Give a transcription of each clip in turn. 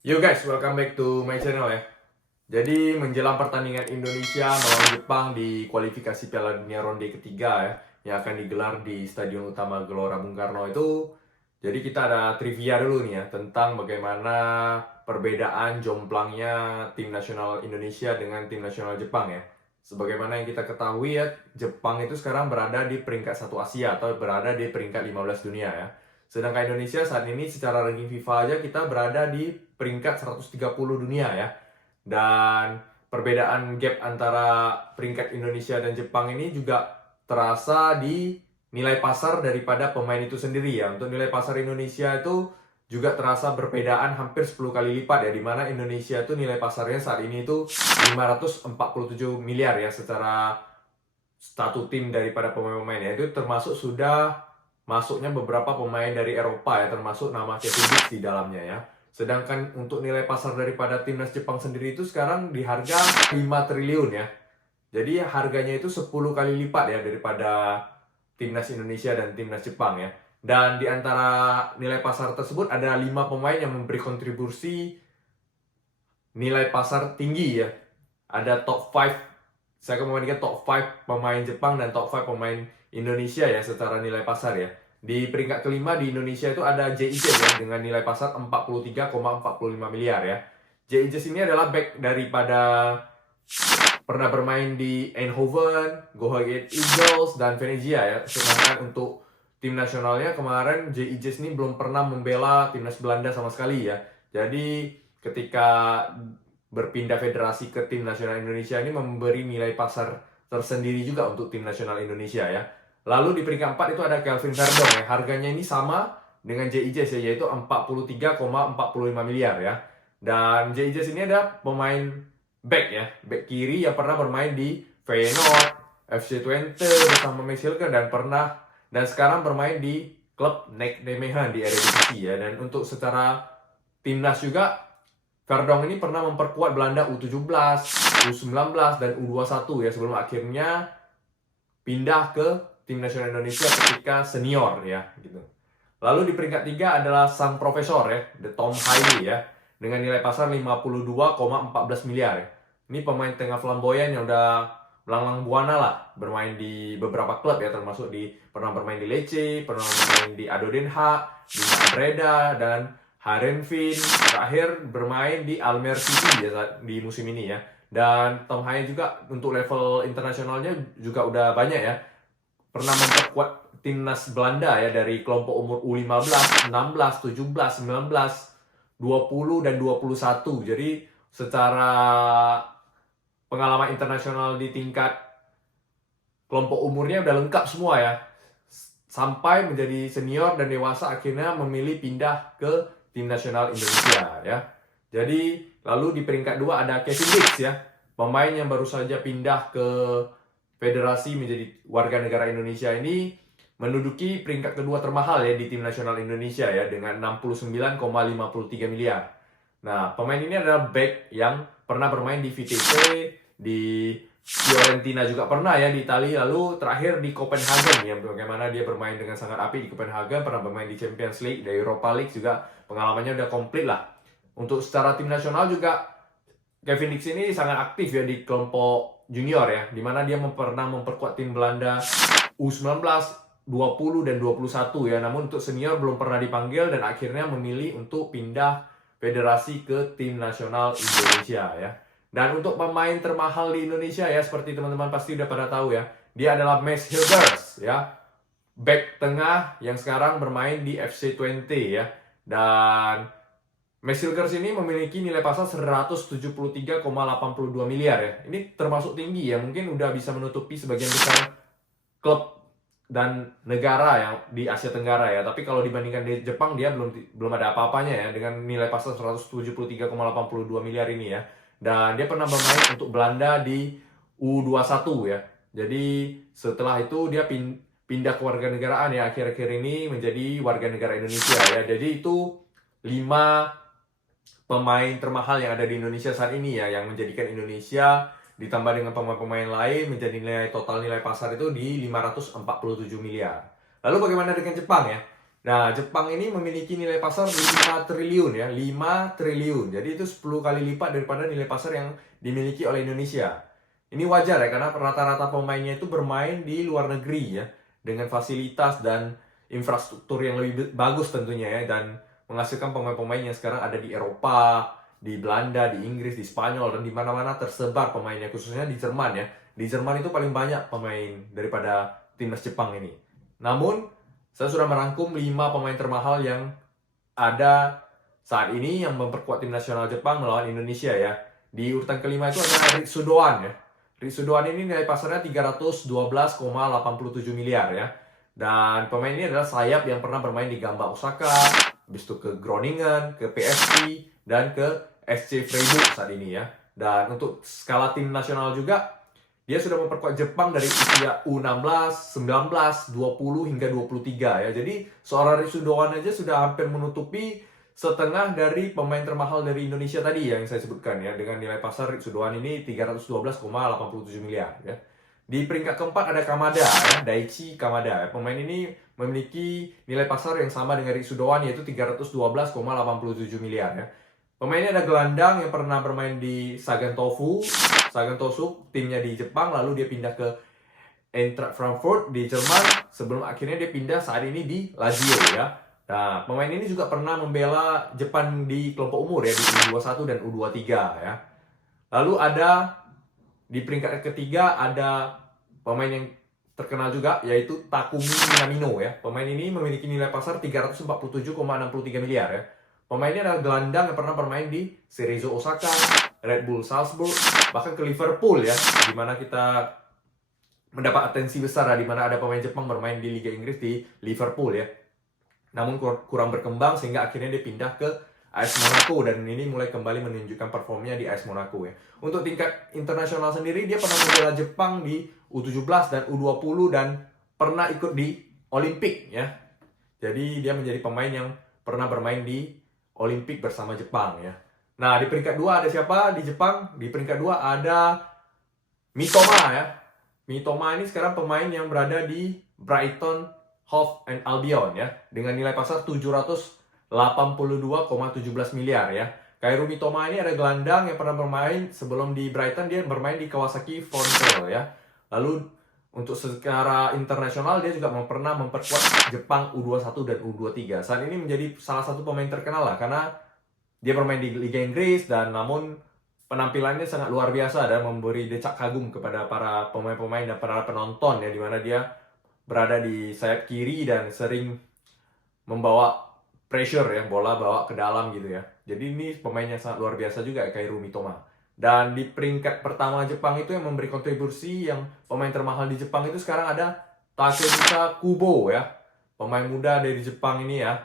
Yo guys, welcome back to my channel ya. Jadi menjelang pertandingan Indonesia melawan Jepang di kualifikasi Piala Dunia ronde ketiga ya, yang akan digelar di Stadion Utama Gelora Bung Karno itu. Jadi kita ada trivia dulu nih ya tentang bagaimana perbedaan jomplangnya tim nasional Indonesia dengan tim nasional Jepang ya. Sebagaimana yang kita ketahui ya, Jepang itu sekarang berada di peringkat 1 Asia atau berada di peringkat 15 dunia ya. Sedangkan Indonesia saat ini secara ranking FIFA aja kita berada di peringkat 130 dunia ya. Dan perbedaan gap antara peringkat Indonesia dan Jepang ini juga terasa di nilai pasar daripada pemain itu sendiri ya. Untuk nilai pasar Indonesia itu juga terasa berbedaan hampir 10 kali lipat ya. Dimana Indonesia itu nilai pasarnya saat ini itu 547 miliar ya secara satu tim daripada pemain-pemainnya. Itu termasuk sudah masuknya beberapa pemain dari Eropa ya, termasuk nama Kevin Dix di dalamnya ya. Sedangkan untuk nilai pasar daripada timnas Jepang sendiri itu sekarang di harga 5 triliun ya. Jadi harganya itu 10 kali lipat ya daripada timnas Indonesia dan timnas Jepang ya. Dan di antara nilai pasar tersebut ada 5 pemain yang memberi kontribusi nilai pasar tinggi ya. Ada top 5, saya akan membandingkan top 5 pemain Jepang dan top 5 pemain Indonesia ya secara nilai pasar ya. Di peringkat kelima di Indonesia itu ada JIJ ya dengan nilai pasar 43,45 miliar ya. JIJ ini adalah back daripada pernah bermain di Eindhoven, Go Ahead Eagles, dan Venezia ya. Sedangkan untuk tim nasionalnya kemarin JIJ ini belum pernah membela timnas Belanda sama sekali ya. Jadi ketika berpindah federasi ke tim nasional Indonesia ini memberi nilai pasar tersendiri juga untuk tim nasional Indonesia ya. Lalu di peringkat 4 itu ada Kelvin Verdong ya. Harganya ini sama dengan JIJ ya, yaitu 43,45 miliar ya. Dan JIJ ini ada pemain back ya, back kiri yang pernah bermain di Feyenoord, FC Twente bersama Max Hilker dan sekarang bermain di klub Nijmegen di Eredivisie ya. Dan untuk secara timnas juga Verdong ini pernah memperkuat Belanda U17, U19 dan U21 ya sebelum akhirnya pindah ke tim nasional Indonesia ketika senior ya gitu. Lalu di peringkat 3 adalah sang profesor ya, The Tom Hailey ya, dengan nilai pasar 52,14 miliar ya. Ini pemain tengah flamboyan yang udah melanglang buana lah, bermain di beberapa klub ya, termasuk pernah bermain di Lecce, pernah bermain di ADO Den Haag, di Breda dan Heerenveen, terakhir bermain di Almere City ya di musim ini ya. Dan Tom Hailey juga untuk level internasionalnya juga udah banyak ya. Pernah memperkuat timnas Belanda ya dari kelompok umur U15, 16, 17, 19, 20 dan 21. Jadi secara pengalaman internasional di tingkat kelompok umurnya udah lengkap semua ya. Sampai menjadi senior dan dewasa akhirnya memilih pindah ke tim nasional Indonesia ya. Jadi lalu di peringkat 2 ada Kevin Dix ya, pemain yang baru saja pindah ke federasi menjadi warga negara Indonesia ini menduduki peringkat kedua termahal ya di tim nasional Indonesia ya dengan 69,53 miliar. Nah, pemain ini adalah back yang pernah bermain di VTC, di Fiorentina juga pernah ya di Italia, lalu terakhir di Copenhagen ya, bagaimana dia bermain dengan sangat apik di Copenhagen, pernah bermain di Champions League, di Europa League juga pengalamannya udah komplit lah. Untuk secara tim nasional juga Kevin Dix ini sangat aktif ya di kelompok junior ya, dimana dia pernah memperkuat tim Belanda U19, 20 dan 21 ya, namun untuk senior belum pernah dipanggil dan akhirnya memilih untuk pindah federasi ke tim nasional Indonesia ya. Dan untuk pemain termahal di Indonesia ya, seperti teman-teman pasti udah pada tahu ya, dia adalah Max Hilgers ya, back tengah yang sekarang bermain di FC Twente ya. Dan Max Hilgers ini memiliki nilai pasar 173,82 miliar ya. Ini termasuk tinggi ya, mungkin udah bisa menutupi sebagian besar klub dan negara yang di Asia Tenggara ya. Tapi kalau dibandingkan di Jepang dia belum ada apa-apanya ya dengan nilai pasar 173,82 miliar ini ya. Dan dia pernah bermain untuk Belanda di U21 ya. Jadi setelah itu dia pindah ke warganegaraan ya, akhir-akhir ini menjadi warga negara Indonesia ya. Jadi itu 5 pemain termahal yang ada di Indonesia saat ini ya, yang menjadikan Indonesia ditambah dengan pemain-pemain lain menjadi total nilai pasar itu di 547 miliar. Lalu bagaimana dengan Jepang ya? Nah, Jepang ini memiliki nilai pasar 5 triliun ya, 5 triliun. Jadi itu 10 kali lipat daripada nilai pasar yang dimiliki oleh Indonesia. Ini wajar ya, karena rata-rata pemainnya itu bermain di luar negeri ya, dengan fasilitas dan infrastruktur yang lebih bagus tentunya ya, dan menghasilkan pemain-pemain yang sekarang ada di Eropa, di Belanda, di Inggris, di Spanyol, dan di mana-mana tersebar pemainnya, khususnya di Jerman ya. Di Jerman itu paling banyak pemain daripada timnas Jepang ini. Namun, saya sudah merangkum 5 pemain termahal yang ada saat ini yang memperkuat tim nasional Jepang melawan Indonesia ya. Di urutan kelima itu ada Ritsu Doan ya. Ritsu Doan ini nilai pasarnya 312,87 miliar ya. Dan pemain ini adalah sayap yang pernah bermain di Gamba Osaka, habis itu ke Groningen, ke PSV, dan ke SC Freiburg saat ini ya. Dan untuk skala tim nasional juga, dia sudah memperkuat Jepang dari usia U16, 19, 20 hingga 23 ya. Jadi seorang Ritsu Doan aja sudah hampir menutupi setengah dari pemain termahal dari Indonesia tadi yang saya sebutkan ya. Dengan nilai pasar Ritsu Doan ini 312,87 miliar ya. Di peringkat keempat ada Kamada ya, Daichi Kamada. Pemain ini memiliki nilai pasar yang sama dengan Ritsu Doan yaitu 312,87 miliar ya. Pemainnya ada gelandang yang pernah bermain di Sagan Tosu, timnya di Jepang, lalu dia pindah ke Eintracht Frankfurt di Jerman, sebelum akhirnya dia pindah saat ini di Lazio ya. Nah, pemain ini juga pernah membela Jepang di kelompok umur ya, di U21 dan U23 ya. Lalu ada di peringkat ketiga ada pemain yang terkenal juga, yaitu Takumi Minamino ya. Pemain ini memiliki nilai pasar 347,63 miliar ya. Pemainnya adalah gelandang yang pernah bermain di Cerezo Osaka, Red Bull Salzburg, bahkan ke Liverpool ya, di mana kita mendapat atensi besar ya, di mana ada pemain Jepang bermain di Liga Inggris di Liverpool ya. Namun kurang berkembang sehingga akhirnya dia pindah ke AS Monaco dan ini mulai kembali menunjukkan performnya di AS Monaco ya. Untuk tingkat internasional sendiri dia pernah membela Jepang di U17 dan U20 dan pernah ikut di Olimpik ya. Jadi dia menjadi pemain yang pernah bermain di Olimpik bersama Jepang ya. Nah, di peringkat 2 ada siapa di Jepang? Di peringkat 2 ada Mitoma ya. Mitoma ini sekarang pemain yang berada di Brighton Hove and Albion ya, dengan nilai pasar 782,17 miliar ya. Kaoru Mitoma ini ada gelandang yang pernah bermain sebelum di Brighton, dia bermain di Kawasaki Frontale ya. Lalu untuk secara internasional dia juga pernah memperkuat Jepang U21 dan U23. Saat ini menjadi salah satu pemain terkenal lah karena dia bermain di Liga Inggris dan namun penampilannya sangat luar biasa dan memberi decak kagum kepada para pemain-pemain dan para penonton ya, di mana dia berada di sayap kiri dan sering membawa pressure ya, bola bawa ke dalam gitu ya. Jadi ini pemain yang sangat luar biasa juga ya, Kaoru Mitoma. Dan di peringkat pertama Jepang itu yang memberi kontribusi yang pemain termahal di Jepang itu sekarang ada Takehisa Kubo ya. Pemain muda dari Jepang ini ya.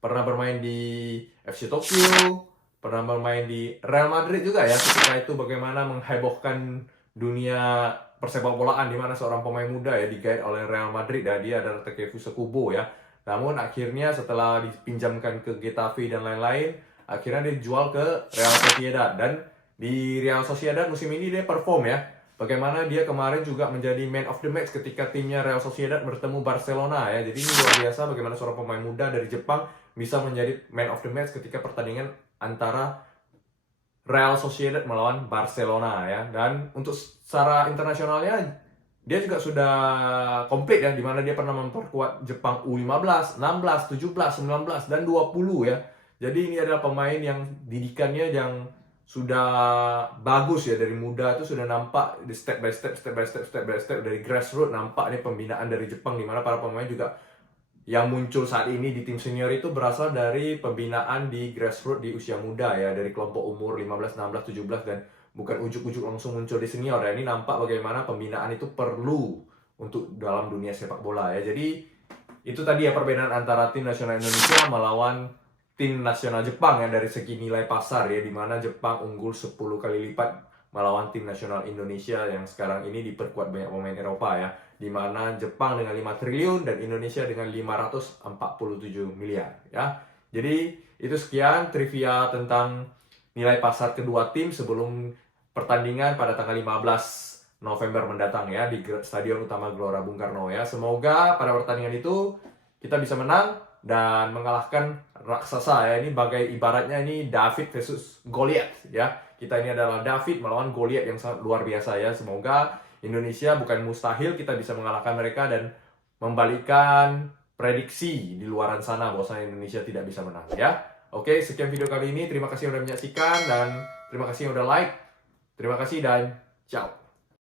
Pernah bermain di FC Tokyo, pernah bermain di Real Madrid juga ya. Ketika itu bagaimana menghebohkan dunia persepak bolaan di mana seorang pemain muda ya digait oleh Real Madrid dan dia adalah Takehisa Kubo ya. Namun akhirnya setelah dipinjamkan ke Getafe dan lain-lain, akhirnya dia dijual ke Real Sociedad dan di Real Sociedad musim ini dia perform ya. Bagaimana dia kemarin juga menjadi man of the match ketika timnya Real Sociedad bertemu Barcelona ya. Jadi ini luar biasa bagaimana seorang pemain muda dari Jepang bisa menjadi man of the match ketika pertandingan antara Real Sociedad melawan Barcelona ya. Dan untuk secara internasionalnya dia juga sudah komplit ya, di mana dia pernah memperkuat Jepang U15, 16, 17, 19 dan 20 ya. Jadi ini adalah pemain yang didikannya yang sudah bagus ya, dari muda itu sudah nampak di step by step dari grassroots nampak nih pembinaan dari Jepang, di mana para pemain juga yang muncul saat ini di tim senior itu berasal dari pembinaan di grassroots di usia muda ya, dari kelompok umur 15, 16, 17 dan bukan ujuk-ujuk langsung muncul di senior ya. Ini nampak bagaimana pembinaan itu perlu untuk dalam dunia sepak bola ya. Jadi itu tadi ya perbedaan antara tim nasional Indonesia melawan tim nasional Jepang ya dari segi nilai pasar ya, dimana Jepang unggul 10 kali lipat melawan tim nasional Indonesia yang sekarang ini diperkuat banyak pemain Eropa ya, dimana Jepang dengan 5 triliun dan Indonesia dengan 547 miliar ya. Jadi itu sekian trivia tentang nilai pasar kedua tim sebelum pertandingan pada tanggal 15 November mendatang ya di Stadion Utama Gelora Bung Karno ya. Semoga pada pertandingan itu kita bisa menang dan mengalahkan raksasa ya. Ini bagai ibaratnya ini David versus Goliath ya. Kita ini adalah David melawan Goliath yang sangat luar biasa ya. Semoga Indonesia bukan mustahil kita bisa mengalahkan mereka dan membalikan prediksi di luaran sana bahwasanya Indonesia tidak bisa menang ya. Oke, sekian video kali ini. Terima kasih sudah menyaksikan dan terima kasih yang udah like. Terima kasih dan ciao.